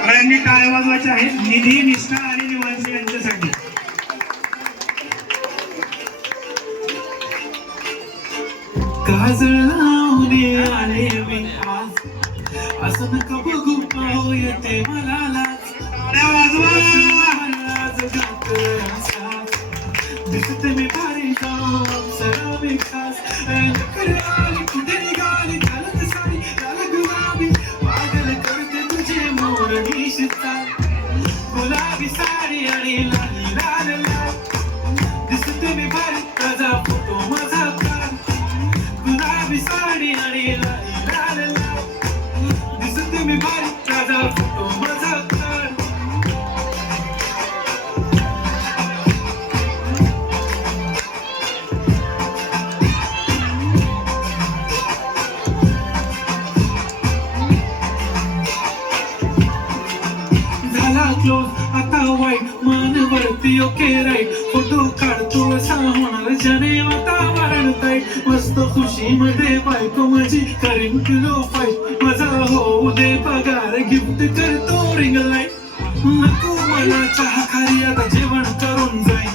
सगळ्यांनी टाळ्या वाजवायच्या आहेत निधी, निष्ठा आणि निवांशी यांच्यासाठी. काजळ लावणे आले मी आज, असं नका बघू पाहू येते मला लाज. टाळ्या वाजवा दिसते मी भारी जाऊन सरावी खास. आली कुठे निघाली घालत साडी त्याला गुलाबी, पागल करते तुझे मोरणी शिरतात. गुलाबी साडी आणि लाली लाल लाल, दिसते मी भारी ताजा फोटो माझा काढ. गुलाबी साडी आणि लाली लाल लाल, दिसते मी भारी ताजा फोटो माझा काढ. क्लोज आता वाईट मन वरती ओके राईट, फोटो काढतो असा होणार जने वातावरण ताईट. मस्त खुशी मध्ये बायको माझी करीन किलो फाईट, माझा होऊ दे पगार गिफ्ट करतो रिंग लाईट. नको मला चहा खारी आता जेवण करून जाईन,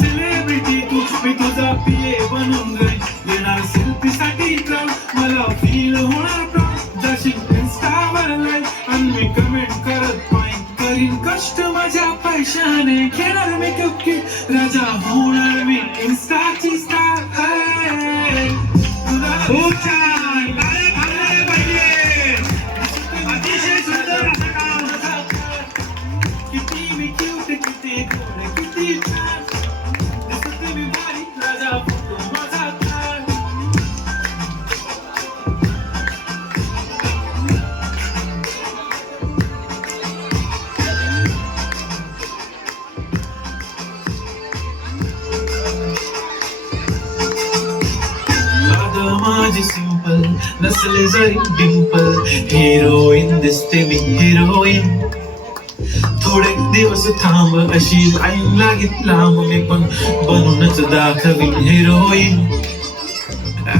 सेलिब्रिटी तू मी तुझा पिये बनून जाईन. येणार सेल्फी साठी क्राऊड मला फील होणार प्राऊड, जाशील इन्स्टावर लाईव्ह आणि मी कमेंट करत पाहिजे. करीन कष्ट माझ्या पैशाने घेणार मी कपकी, राजा होणार मी इन्स्टाची स्टार. खूप छान पाहिजे, अतिशय सुंदर असं काम. किती मी क्यूट किती गोड किती छान, दिसते मी भारी राजा फोटो माझा काढ. माझी सिंपल नसले जरी डिंपल, हिरोईन दिसते मी हिरोईन. थोडे दिवस थांब अशी लाईन लागेल लांब, मी पण बनूनच दाखवीन हिरोईन.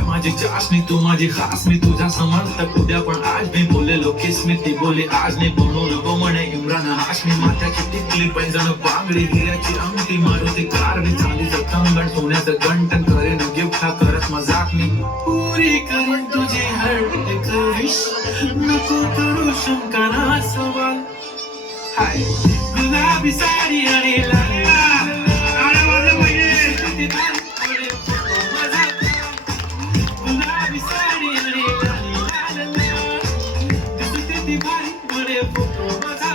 माझी चाशनी तू माझी खास, मी तुझा समजता उद्या पण आज मी बोलेलो किस मी ती बोले आज नाही बनवलं गो म्हणे इम्रान हाशमी. माथ्याची टिकली पैंजण बांगडी हिऱ्याची अंगठी, मारुती कार मी चांदीचं कंगण सोन्याचं गंटन, करेन गिफ्ट हा करत मजाक मी. पुरी करेन तुझी हर एक विश, नको करू शंका ना सवाल. हाय गुलाबी साडी आणि लाल फोटो माझा